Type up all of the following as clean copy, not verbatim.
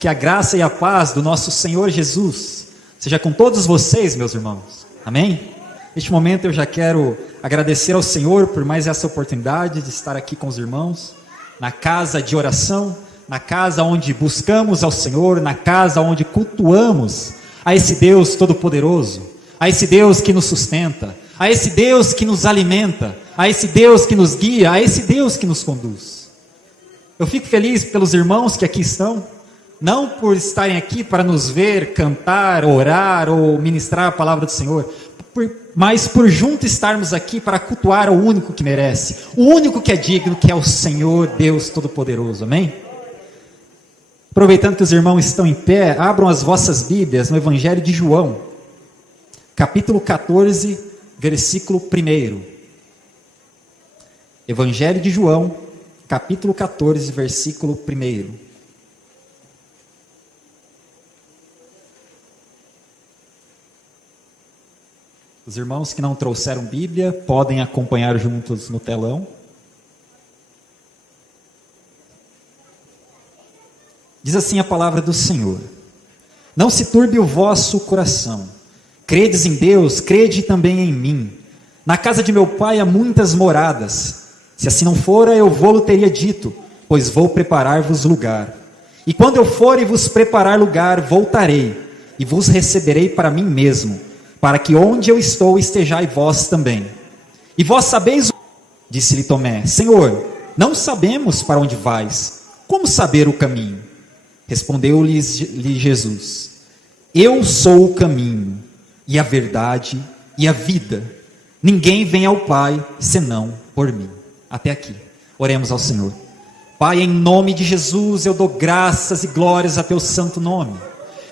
Que a graça e a paz do nosso Senhor Jesus seja com todos vocês, meus irmãos. Amém? Neste momento eu já quero agradecer ao Senhor por mais essa oportunidade de estar aqui com os irmãos, na casa de oração, na casa onde buscamos ao Senhor, na casa onde cultuamos a esse Deus todo-poderoso, a esse Deus que nos sustenta, a esse Deus que nos alimenta, a esse Deus que nos guia, a esse Deus que nos conduz. Eu fico feliz pelos irmãos que aqui estão, não por estarem aqui para nos ver cantar, orar ou ministrar a palavra do Senhor, mas por juntos estarmos aqui para cultuar o único que merece, o único que é digno, que é o Senhor Deus Todo-Poderoso, amém? Aproveitando que os irmãos estão em pé, abram as vossas Bíblias no Evangelho de João, capítulo 14, versículo 1. Evangelho de João, capítulo 14, versículo 1. Os irmãos que não trouxeram Bíblia podem acompanhar juntos no telão. Diz assim a palavra do Senhor: Não se turbe o vosso coração. Credes em Deus, crede também em mim. Na casa de meu Pai há muitas moradas. Se assim não fora, eu vou-lo teria dito, pois vou preparar-vos lugar. E quando eu for e vos preparar lugar, voltarei, e vos receberei para mim mesmo, para que onde eu estou estejai vós também. E vós sabeis, disse-lhe Tomé: Senhor, não sabemos para onde vais, como saber o caminho? Respondeu-lhe Jesus: Eu sou o caminho, e a verdade, e a vida. Ninguém vem ao Pai, senão por mim. Até aqui, oremos ao Senhor. Pai, em nome de Jesus, eu dou graças e glórias a teu santo nome.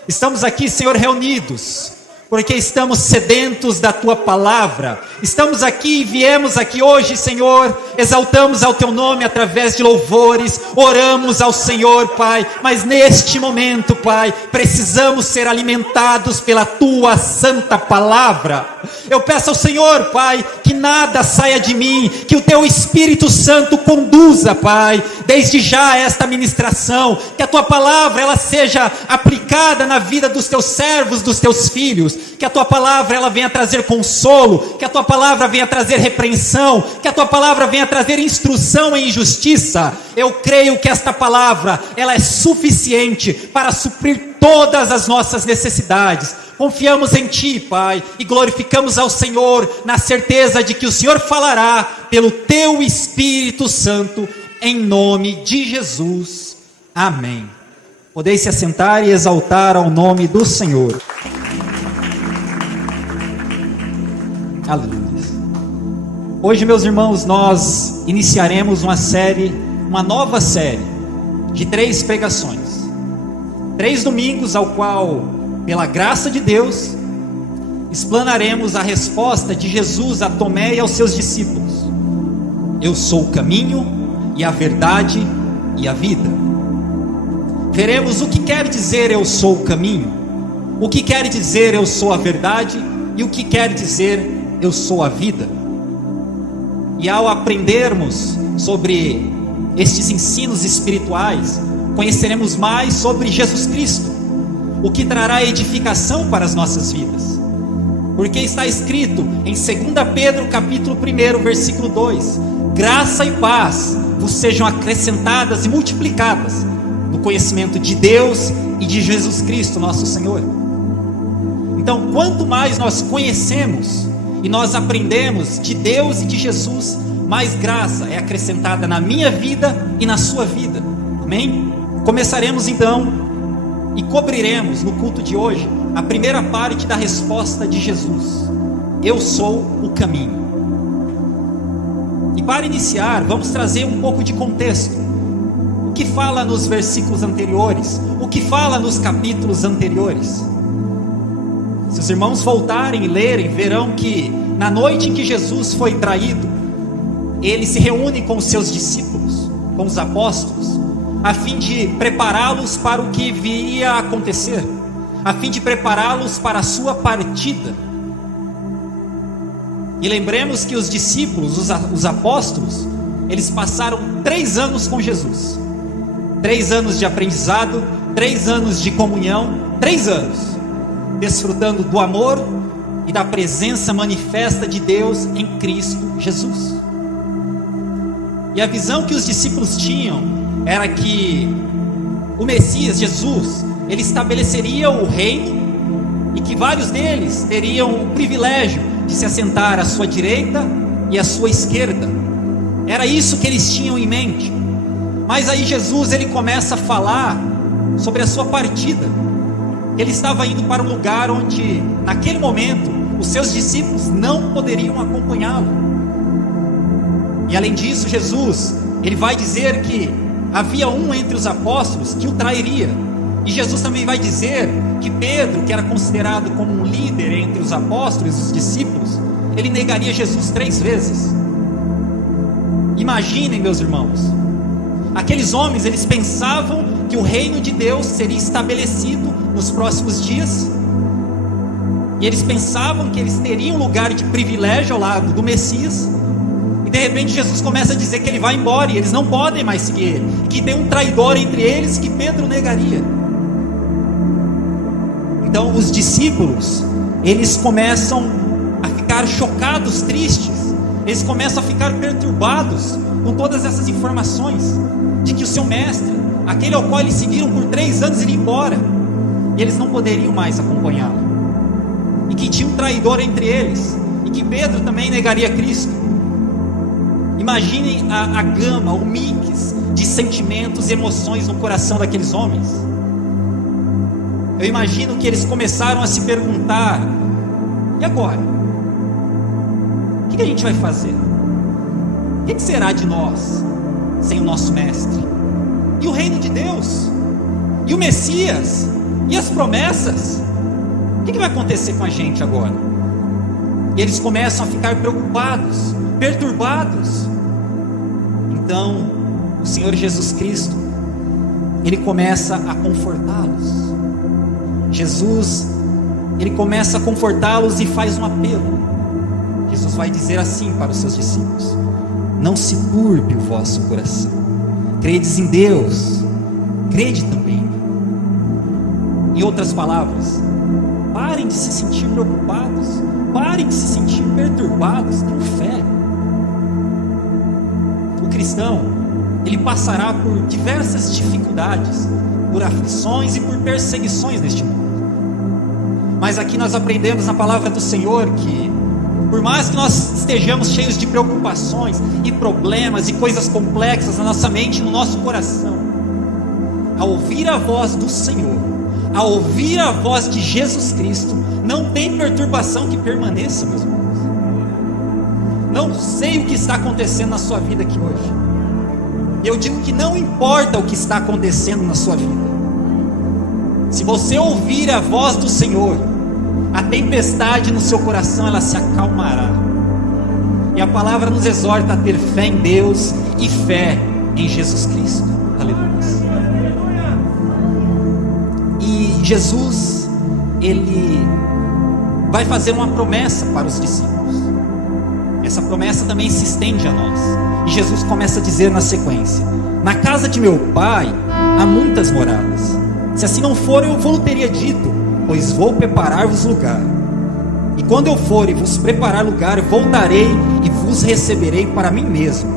Estamos aqui, Senhor, reunidos, porque estamos sedentos da tua palavra. Estamos aqui e viemos aqui hoje, Senhor, exaltamos ao teu nome através de louvores, oramos ao Senhor, Pai, mas neste momento, Pai, precisamos ser alimentados pela tua santa palavra. Eu peço ao Senhor, Pai, que nada saia de mim, que o teu Espírito Santo conduza, Pai, desde já esta ministração, que a tua palavra ela seja aplicada na vida dos teus servos, dos teus filhos, que a tua palavra ela venha trazer consolo, que a tua palavra venha trazer repreensão, que a tua palavra venha trazer instrução em justiça. Eu creio que esta palavra ela é suficiente para suprir todas as nossas necessidades. Confiamos em ti, Pai, e glorificamos ao Senhor na certeza de que o Senhor falará pelo teu Espírito Santo, em nome de Jesus. Amém. Podeis se assentar e exaltar ao nome do Senhor. Aleluia. Hoje, meus irmãos, nós iniciaremos uma nova série de 3 pregações. 3 domingos ao qual, pela graça de Deus, explanaremos a resposta de Jesus a Tomé e aos seus discípulos: Eu sou o caminho e a verdade e a vida. Veremos o que quer dizer eu sou o caminho, o que quer dizer eu sou a verdade e o que quer dizer eu sou a vida. E ao aprendermos sobre estes ensinos espirituais, conheceremos mais sobre Jesus Cristo, o que trará edificação para as nossas vidas. Porque está escrito em 2 Pedro capítulo 1, versículo 2: Graça e paz vos sejam acrescentadas e multiplicadas no conhecimento de Deus e de Jesus Cristo nosso Senhor. Então, quanto mais nós conhecemos e nós aprendemos de Deus e de Jesus, mais graça é acrescentada na minha vida e na sua vida. Amém? Começaremos então e cobriremos no culto de hoje a primeira parte da resposta de Jesus: Eu sou o caminho. E para iniciar, vamos trazer um pouco de contexto. O que fala nos versículos anteriores? O que fala nos capítulos anteriores? Se os irmãos voltarem e lerem, verão que na noite em que Jesus foi traído, ele se reúne com os seus discípulos, com os apóstolos, a fim de prepará-los para o que viria a acontecer, a fim de prepará-los para a sua partida. E lembremos que os discípulos, os apóstolos, eles passaram 3 anos com Jesus, 3 anos de aprendizado, 3 anos de comunhão, 3 anos, desfrutando do amor e da presença manifesta de Deus em Cristo Jesus. E a visão que os discípulos tinham era que o Messias, Jesus, ele estabeleceria o reino e que vários deles teriam o privilégio de se assentar à sua direita e à sua esquerda. Era isso que eles tinham em mente. Mas aí Jesus, ele começa a falar sobre a sua partida. Ele estava indo para um lugar onde, naquele momento, os seus discípulos não poderiam acompanhá-lo. E além disso, Jesus, ele vai dizer que havia um entre os apóstolos que o trairia. E Jesus também vai dizer que Pedro, que era considerado como um líder entre os apóstolos e os discípulos, ele negaria Jesus 3 vezes. Imaginem, meus irmãos, aqueles homens, eles pensavam que o reino de Deus seria estabelecido nos próximos dias, e eles pensavam que eles teriam um lugar de privilégio ao lado do Messias, e de repente Jesus começa a dizer que ele vai embora, e eles não podem mais seguir ele, que tem um traidor entre eles que Pedro negaria. Então os discípulos, eles começam a ficar chocados, tristes, eles começam a ficar perturbados com todas essas informações, de que o seu mestre, aquele ao qual eles seguiram por 3 anos, iria embora, e eles não poderiam mais acompanhá-lo, e que tinha um traidor entre eles, e que Pedro também negaria Cristo. Imaginem a gama, o mix de sentimentos e emoções no coração daqueles homens. Eu imagino que eles começaram a se perguntar: e agora? O que a gente vai fazer? O que será de nós sem o nosso mestre? E o reino de Deus? E o Messias? E as promessas? O que vai acontecer com a gente agora? E eles começam a ficar preocupados, perturbados. Então o Senhor Jesus Cristo, ele começa a confortá-los. Jesus, ele começa a confortá-los e faz um apelo. Jesus vai dizer assim para os seus discípulos: não se turbe o vosso coração, credes em Deus, crede também em mim. Em outras palavras, parem de se sentir preocupados, parem de se sentir perturbados, tenham fé. O cristão, ele passará por diversas dificuldades, por aflições e por perseguições neste mundo. Mas aqui nós aprendemos na palavra do Senhor que, por mais que nós estejamos cheios de preocupações e problemas e coisas complexas na nossa mente e no nosso coração, ao ouvir a voz do Senhor, ao ouvir a voz de Jesus Cristo, não tem perturbação que permaneça, meus irmãos. Não sei o que está acontecendo na sua vida aqui hoje. Eu digo que não importa o que está acontecendo na sua vida. Se você ouvir a voz do Senhor, a tempestade no seu coração, ela se acalmará. E a palavra nos exorta a ter fé em Deus e fé em Jesus Cristo. Aleluia. E Jesus, ele vai fazer uma promessa para os discípulos. Essa promessa também se estende a nós. E Jesus começa a dizer na sequência: na casa de meu Pai há muitas moradas. Se assim não for, eu vou teria dito, pois vou preparar-vos lugar. E quando eu for e vos preparar lugar, voltarei e vos receberei para mim mesmo,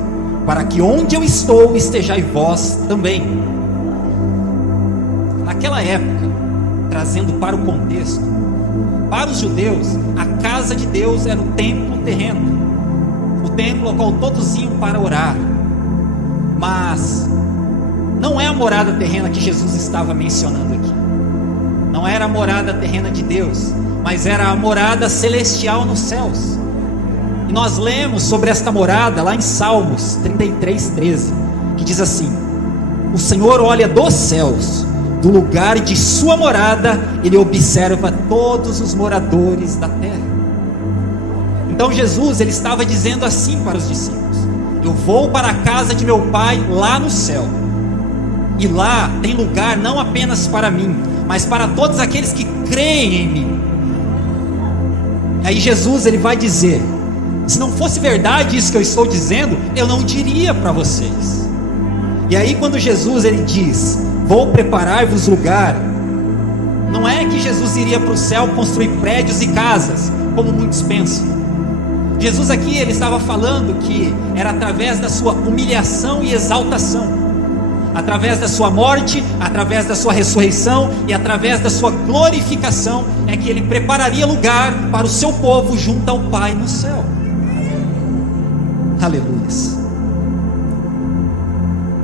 para que onde eu estou estejais vós também. Naquela época, trazendo para o contexto, para os judeus, a casa de Deus era o templo terreno, o templo ao qual todos iam para orar. Mas não é a morada terrena que Jesus estava mencionando aqui. Não era a morada terrena de Deus, mas era a morada celestial nos céus. E nós lemos sobre esta morada lá em Salmos 33:13, que diz assim: o Senhor olha dos céus, do lugar de sua morada, ele observa todos os moradores da terra. Então Jesus, ele estava dizendo assim para os discípulos: eu vou para a casa de meu Pai lá no céu, e lá tem lugar não apenas para mim, mas para todos aqueles que creem em mim. Aí Jesus, ele vai dizer: se não fosse verdade isso que eu estou dizendo, eu não diria para vocês. E aí quando Jesus, ele diz vou preparar-vos lugar. Não é que Jesus iria para o céu construir prédios e casas, como muitos pensam. Jesus aqui, ele estava falando que era através da sua humilhação e exaltação, através da sua morte, através da sua ressurreição e através da sua glorificação, é que ele prepararia lugar para o seu povo junto ao Pai no céu. Aleluia.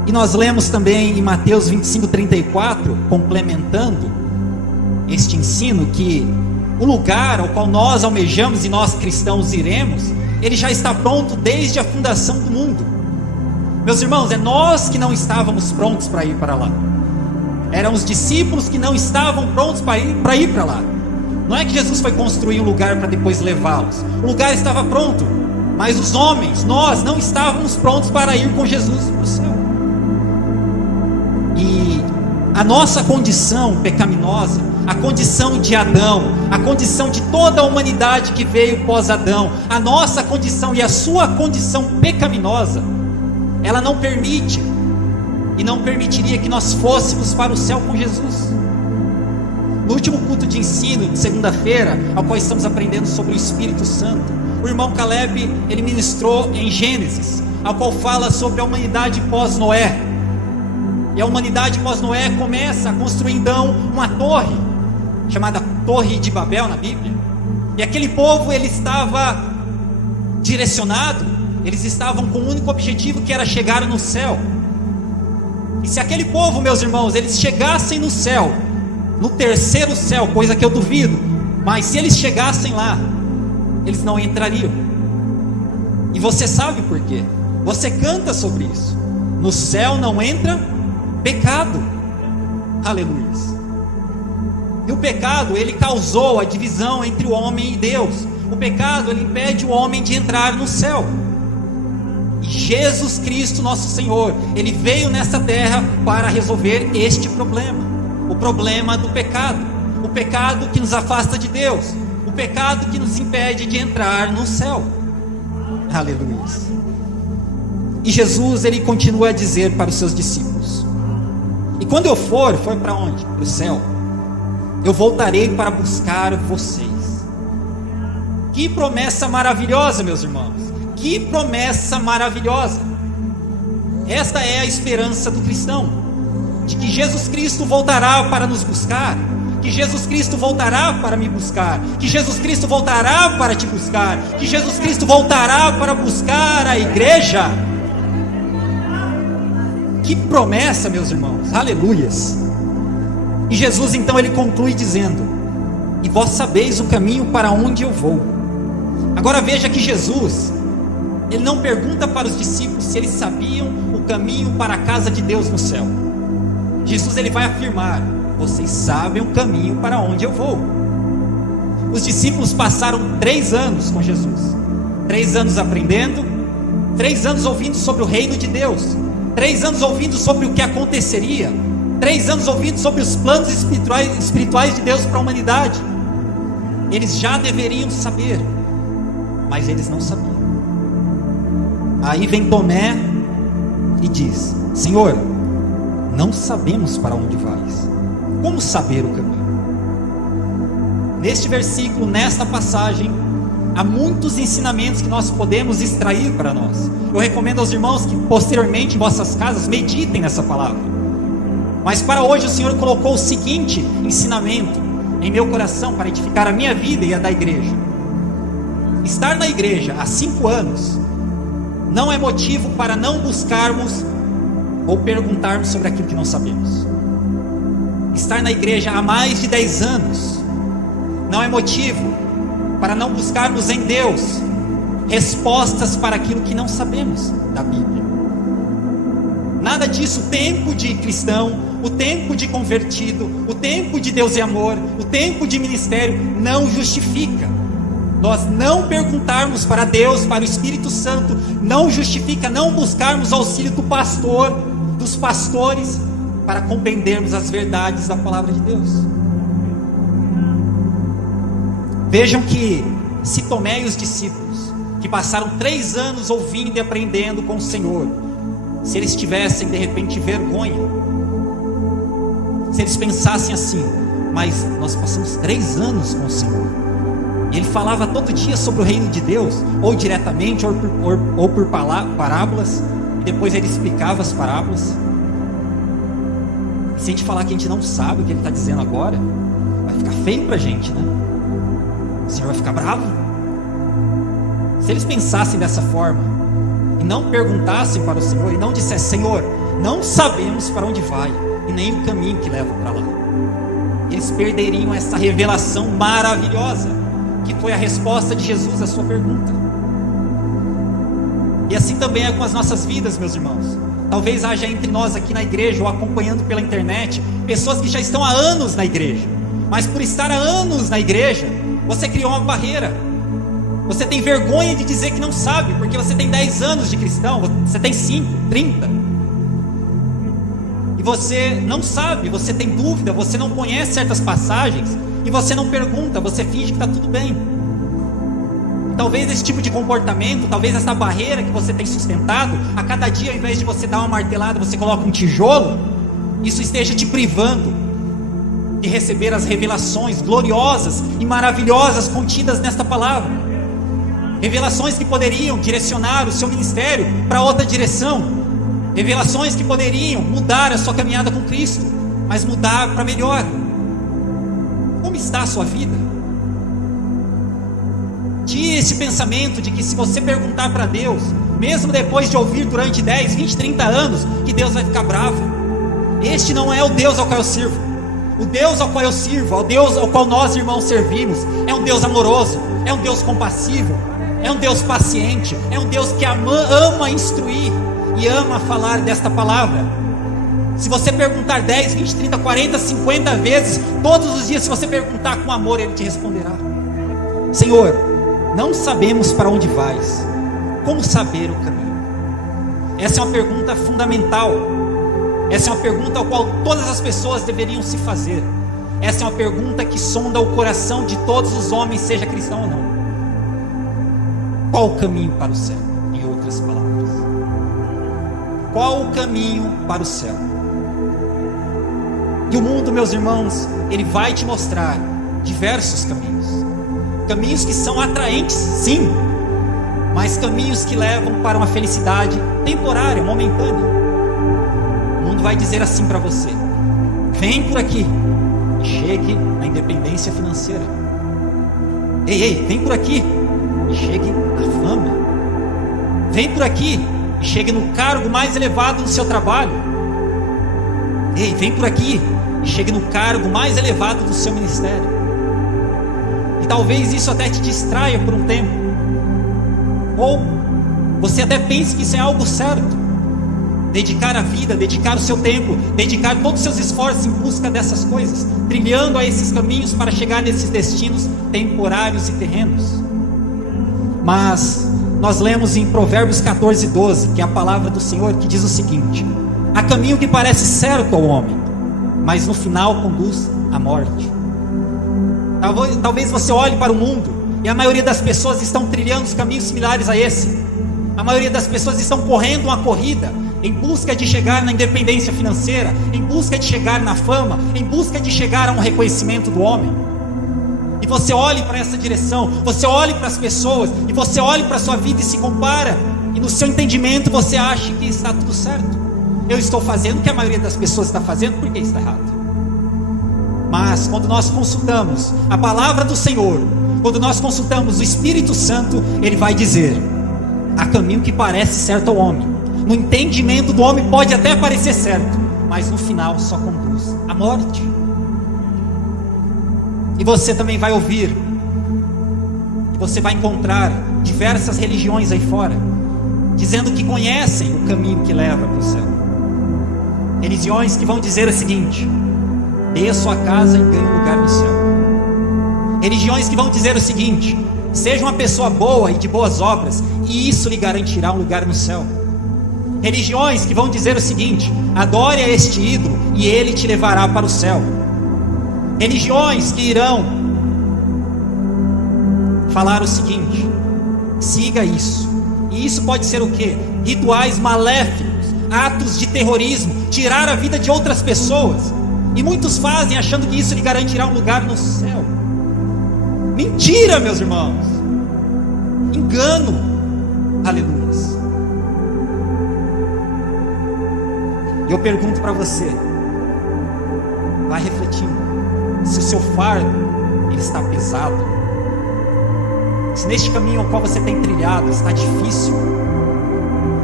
E nós lemos também em Mateus 25:34, complementando este ensino, que o lugar ao qual nós almejamos e nós cristãos iremos, ele já está pronto desde a fundação do mundo. Meus irmãos, é nós que não estávamos prontos para ir para lá. Eram os discípulos que não estavam prontos para ir para lá. Não é que Jesus foi construir um lugar para depois levá-los. O lugar estava pronto, mas os homens, nós não estávamos prontos para ir com Jesus para o céu. E a nossa condição pecaminosa, a condição de Adão, a condição de toda a humanidade que veio pós-Adão, a nossa condição e a sua condição pecaminosa, ela não permite e não permitiria que nós fôssemos para o céu com Jesus. No último culto de ensino de segunda-feira, ao qual estamos aprendendo sobre o Espírito Santo, o irmão Caleb, ele ministrou em Gênesis, ao qual fala sobre a humanidade pós-Noé. E a humanidade pós-Noé começa a construir então uma torre, chamada Torre de Babel na Bíblia. E aquele povo, ele estava direcionado, eles estavam com um único objetivo, que era chegar no céu. E se aquele povo, meus irmãos, eles chegassem no céu, no terceiro céu, coisa que eu duvido, mas se eles chegassem lá, eles não entrariam. E você sabe por quê? Você canta sobre isso. No céu não entra pecado. Aleluia. E o pecado, ele causou a divisão entre o homem e Deus. O pecado, ele impede o homem de entrar no céu. E Jesus Cristo, nosso Senhor, ele veio nessa terra para resolver este problema. O problema do pecado. O pecado que nos afasta de Deus. O pecado que nos impede de entrar no céu. Aleluia. E Jesus, ele continua a dizer para os seus discípulos: e quando eu for para onde? Para o céu. Eu voltarei para buscar vocês. Que promessa maravilhosa, meus irmãos. Que promessa maravilhosa. Esta é a esperança do cristão, de que Jesus Cristo voltará para nos buscar, que Jesus Cristo voltará para me buscar, que Jesus Cristo voltará para te buscar, que Jesus Cristo voltará para buscar a igreja. Que promessa, meus irmãos, aleluias. E Jesus então ele conclui dizendo: e vós sabeis o caminho para onde eu vou. Agora veja que Jesus, ele não pergunta para os discípulos se eles sabiam o caminho para a casa de Deus no céu. Jesus ele vai afirmar: vocês sabem o caminho para onde eu vou. Os discípulos passaram 3 anos com Jesus, 3 anos aprendendo, 3 anos ouvindo sobre o reino de Deus, 3 anos ouvindo sobre o que aconteceria, 3 anos ouvindo sobre os planos espirituais de Deus para a humanidade. Eles já deveriam saber, mas eles não sabiam. Aí vem Tomé e diz: Senhor, não sabemos para onde vais. Como saber o caminho? Neste versículo, nesta passagem, há muitos ensinamentos que nós podemos extrair para nós. Eu recomendo aos irmãos que posteriormente em vossas casas meditem nessa palavra. Mas para hoje o Senhor colocou o seguinte ensinamento em meu coração para edificar a minha vida e a da igreja. Estar na igreja há 5 anos não é motivo para não buscarmos ou perguntarmos sobre aquilo que não sabemos. Estar na igreja há mais de 10 anos não é motivo para não buscarmos em Deus respostas para aquilo que não sabemos da Bíblia. Nada disso, o tempo de cristão, o tempo de convertido, o tempo de Deus e amor, o tempo de ministério não justifica. Nós não perguntarmos para Deus, para o Espírito Santo, não justifica não buscarmos auxílio do pastor, dos pastores, para compreendermos as verdades da palavra de Deus. Vejam que se Tomé e os discípulos, que passaram 3 anos ouvindo e aprendendo com o Senhor, se eles tivessem de repente vergonha, Se eles pensassem assim: mas nós passamos 3 anos com o Senhor, e Ele falava todo dia sobre o reino de Deus, ou diretamente, ou por parábolas, e depois Ele explicava as parábolas. E se a gente falar que a gente não sabe o que Ele está dizendo agora, vai ficar feio para a gente, né? O Senhor vai ficar bravo. Se eles pensassem dessa forma, e não perguntassem para o Senhor, e não dissessem: Senhor, não sabemos para onde vai, e nem o caminho que leva para lá, eles perderiam essa revelação maravilhosa, que foi a resposta de Jesus à sua pergunta. E assim também é com as nossas vidas, meus irmãos. Talvez haja entre nós aqui na igreja, ou acompanhando pela internet, pessoas que já estão há anos na igreja, mas por estar há anos na igreja, você criou uma barreira. Você tem vergonha de dizer que não sabe, porque você tem 10 anos de cristão, você tem 5, 30, e você não sabe, você tem dúvida, você não conhece certas passagens, e você não pergunta, você finge que está tudo bem. E talvez esse tipo de comportamento, talvez essa barreira que você tem sustentado, a cada dia, ao invés de você dar uma martelada, você coloca um tijolo, isso esteja te privando de receber as revelações gloriosas e maravilhosas contidas nesta palavra. Revelações que poderiam direcionar o seu ministério para outra direção. Revelações que poderiam mudar a sua caminhada com Cristo, mas mudar para melhor. Como está a sua vida? Tire esse pensamento de que se você perguntar para Deus, mesmo depois de ouvir durante 10, 20, 30 anos, que Deus vai ficar bravo. Este não é o Deus ao qual eu sirvo. O Deus ao qual eu sirvo, o Deus ao qual nós irmãos servimos, é um Deus amoroso, é um Deus compassivo, é um Deus paciente, é um Deus que ama instruir e ama falar desta palavra. Se você perguntar 10, 20, 30, 40, 50 vezes, todos os dias, se você perguntar com amor, Ele te responderá: Senhor, não sabemos para onde vais, como saber o caminho? Essa é uma pergunta fundamental. Essa é uma pergunta ao qual todas as pessoas deveriam se fazer. Essa é uma pergunta que sonda o coração de todos os homens, seja cristão ou não. Qual o caminho para o céu? Em outras palavras, qual o caminho para o céu? E o mundo, meus irmãos, ele vai te mostrar diversos caminhos. Caminhos que são atraentes, sim, mas caminhos que levam para uma felicidade temporária, momentânea. O mundo vai dizer assim para você: vem por aqui e chegue na independência financeira. Ei, vem por aqui e chegue na fama. Vem por aqui e chegue no cargo mais elevado no seu trabalho. Ei, vem por aqui e chegue no cargo mais elevado do seu ministério. E talvez isso até te distraia por um tempo, ou você até pense que isso é algo certo. Dedicar a vida, dedicar o seu tempo, dedicar todos os seus esforços em busca dessas coisas, trilhando a esses caminhos para chegar nesses destinos temporários e terrenos. Mas nós lemos em Provérbios 14, 12, que é a palavra do Senhor, que diz o seguinte: há caminho que parece certo ao homem, mas no final conduz à morte. Talvez você olhe para o mundo e a maioria das pessoas estão trilhando os caminhos similares a esse. A maioria das pessoas estão correndo uma corrida em busca de chegar na independência financeira, em busca de chegar na fama, em busca de chegar a um reconhecimento do homem. E você olhe para essa direção, você olhe para as pessoas, e você olhe para a sua vida e se compara, e no seu entendimento você acha que está tudo certo. Eu estou fazendo o que a maioria das pessoas está fazendo, por que está errado? Mas quando nós consultamos a palavra do Senhor, quando nós consultamos o Espírito Santo, Ele vai dizer: há caminho que parece certo ao homem. No entendimento do homem pode até parecer certo, mas no final só conduz à morte. E você também vai ouvir, e você vai encontrar diversas religiões aí fora, dizendo que conhecem o caminho que leva para o céu. Religiões que vão dizer o seguinte: dê a sua casa e ganhe um lugar no céu. Religiões que vão dizer o seguinte: seja uma pessoa boa e de boas obras, e isso lhe garantirá um lugar no céu. Religiões que vão dizer o seguinte: adore a este ídolo e ele te levará para o céu. Religiões que irão falar o seguinte: siga isso. E isso pode ser o quê? Rituais maléficos, atos de terrorismo, tirar a vida de outras pessoas. E muitos fazem achando que isso lhe garantirá um lugar no céu. Mentira, meus irmãos. Engano. Aleluia. E eu pergunto para você, vai refletindo, se o seu fardo ele está pesado, se neste caminho ao qual você tem trilhado está difícil,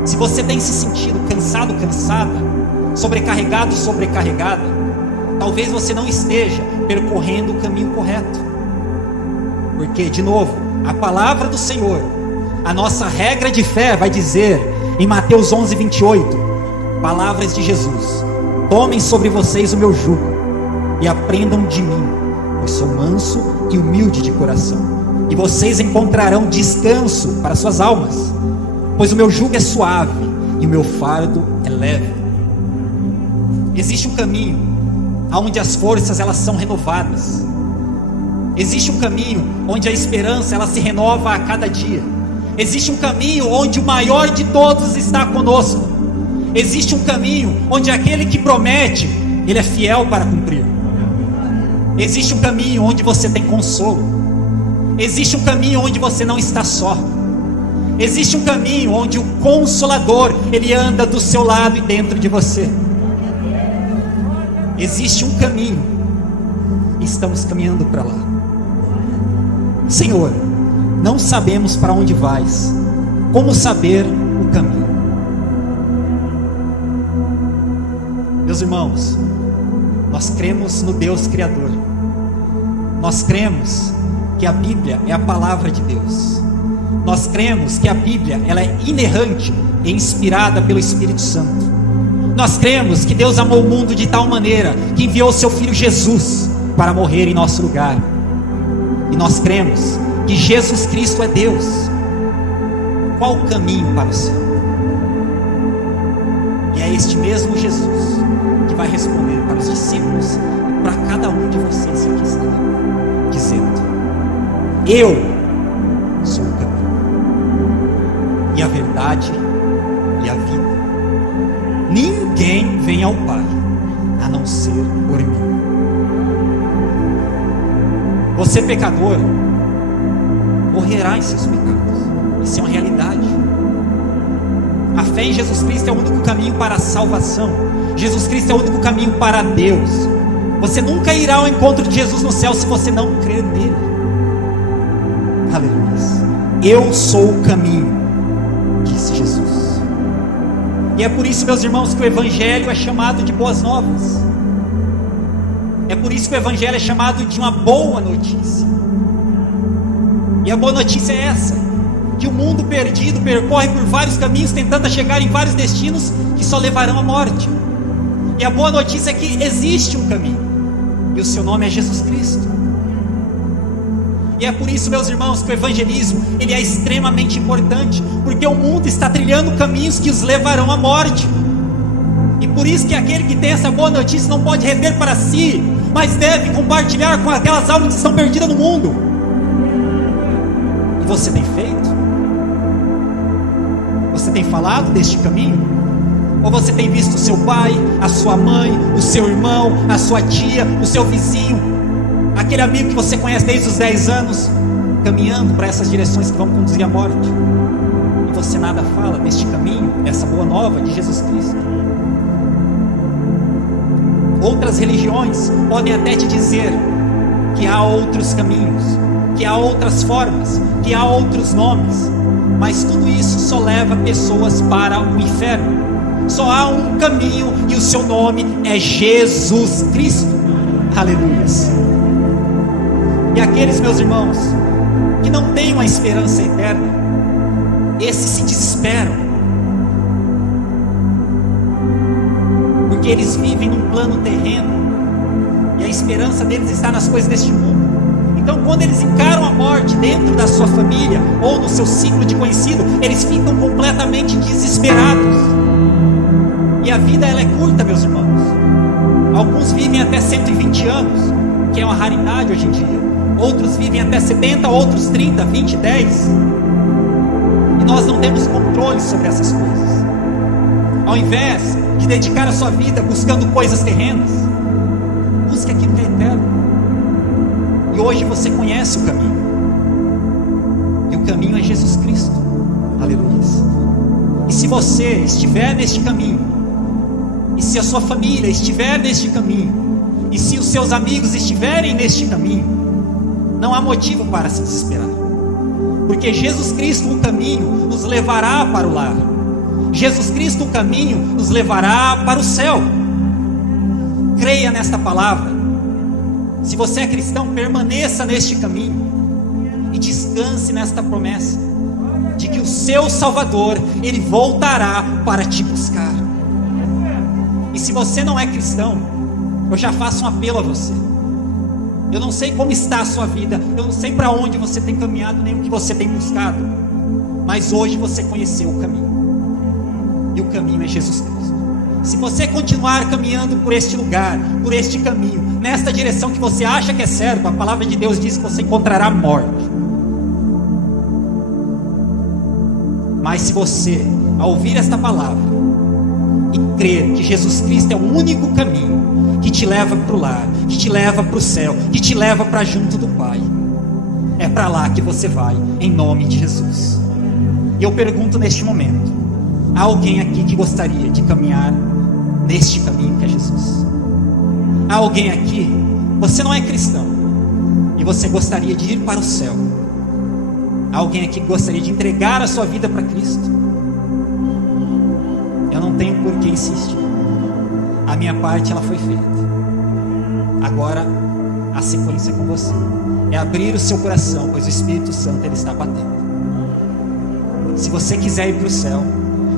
se você tem se sentido cansado, cansada, sobrecarregado, sobrecarregada, talvez você não esteja percorrendo o caminho correto. Porque, de novo, a palavra do Senhor, a nossa regra de fé vai dizer em Mateus 11:28, palavras de Jesus: tomem sobre vocês o meu jugo e aprendam de mim, pois sou manso e humilde de coração, e vocês encontrarão descanso para suas almas, pois o meu jugo é suave e o meu fardo é leve. Existe um caminho onde as forças elas são renovadas. Existe um caminho onde a esperança ela se renova a cada dia. Existe um caminho onde o maior de todos está conosco. Existe um caminho onde aquele que promete, ele é fiel para cumprir. Existe um caminho onde você tem consolo. Existe um caminho onde você não está só. Existe um caminho onde o Consolador, ele anda do seu lado e dentro de você. Existe um caminho e estamos caminhando para lá. Senhor, não sabemos para onde vais, como saber o caminho? Meus irmãos, nós cremos no Deus Criador. Nós cremos que a Bíblia é a palavra de Deus. Nós cremos que a Bíblia ela é inerrante e inspirada pelo Espírito Santo. Nós cremos que Deus amou o mundo de tal maneira que enviou seu Filho Jesus para morrer em nosso lugar. E nós cremos que Jesus Cristo é Deus. Qual o caminho para o céu? E é este mesmo Jesus que vai responder para os discípulos e para cada um de vocês que aqui está, dizendo: eu sou o caminho e a verdade e a vida. Ninguém vem ao Pai a não ser por mim. Você, pecador, morrerá em seus pecados. Isso é uma realidade. A fé em Jesus Cristo é o único caminho para a salvação. Jesus Cristo é o único caminho para Deus. Você nunca irá ao encontro de Jesus no céu se você não crer nele. Aleluia. Eu sou o caminho, disse Jesus. E é por isso, meus irmãos, que o Evangelho é chamado de boas novas. É por isso que o Evangelho é chamado de uma boa notícia. E a boa notícia é essa: que o mundo perdido percorre por vários caminhos, tentando chegar em vários destinos que só levarão à morte. E a boa notícia é que existe um caminho, e o seu nome é Jesus Cristo. E é por isso, meus irmãos, que o evangelismo ele é extremamente importante, porque o mundo está trilhando caminhos que os levarão à morte. E por isso que aquele que tem essa boa notícia não pode reter para si, mas deve compartilhar com aquelas almas que estão perdidas no mundo. E você tem feito? Você tem falado deste caminho? Ou você tem visto o seu pai, a sua mãe, o seu irmão, a sua tia, o seu vizinho, aquele amigo que você conhece desde os 10 anos, caminhando para essas direções que vão conduzir à morte? E você nada fala deste caminho, dessa boa nova de Jesus Cristo? Outras religiões podem até te dizer que há outros caminhos, que há outras formas, que há outros nomes, mas tudo isso só leva pessoas para o inferno. Só há um caminho e o seu nome é Jesus Cristo. Aleluia. E aqueles, meus irmãos, que não têm uma esperança eterna, esses se desesperam, porque eles vivem num plano terreno e a esperança deles está nas coisas deste mundo. Então, quando eles encaram a morte dentro da sua família ou no seu ciclo de conhecido, eles ficam completamente desesperados. E a vida ela é curta, meus irmãos. Alguns vivem até 120 anos, que é uma raridade hoje em dia. Outros vivem até 70, outros 30, 20, 10. E nós não temos controle sobre essas coisas. Ao invés de dedicar a sua vida buscando coisas terrenas, busque aquilo que é eterno. E hoje você conhece o caminho. E o caminho é Jesus Cristo. Aleluia. E se você estiver neste caminho, e se a sua família estiver neste caminho, e se os seus amigos estiverem neste caminho, não há motivo para se desesperar. Porque Jesus Cristo, o caminho, nos levará para o lar. Jesus Cristo, o caminho, nos levará para o céu. Creia nesta palavra. Se você é cristão, permaneça neste caminho e descanse nesta promessa de que o seu Salvador, Ele voltará para te buscar. E se você não é cristão, eu já faço um apelo a você. Eu não sei como está a sua vida, eu não sei para onde você tem caminhado, nem o que você tem buscado, mas hoje você conheceu o caminho. E o caminho é Jesus Cristo. Se você continuar caminhando por este lugar, por este caminho, nesta direção que você acha que é certo, a palavra de Deus diz que você encontrará morte. Mas se você, ao ouvir esta palavra e crer que Jesus Cristo é o único caminho que te leva para o lar, que te leva para o céu, que te leva para junto do Pai, é para lá que você vai, em nome de Jesus. E eu pergunto neste momento: há alguém aqui que gostaria de caminhar neste caminho que é Jesus? Há alguém aqui, você não é cristão, e você gostaria de ir para o céu? Há alguém aqui que gostaria de entregar a sua vida para Cristo? Eu não tenho por que insistir. A minha parte, ela foi feita. Agora, a sequência é com você. É abrir o seu coração, pois o Espírito Santo, ele está batendo. Se você quiser ir para o céu,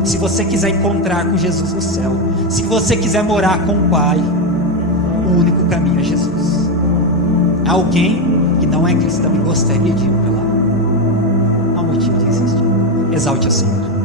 se você quiser encontrar com Jesus no céu, se você quiser morar com o Pai, o único caminho é Jesus. Há alguém que não é cristão e gostaria de ir para lá? Não há motivo de insistir. Exalte ao Senhor.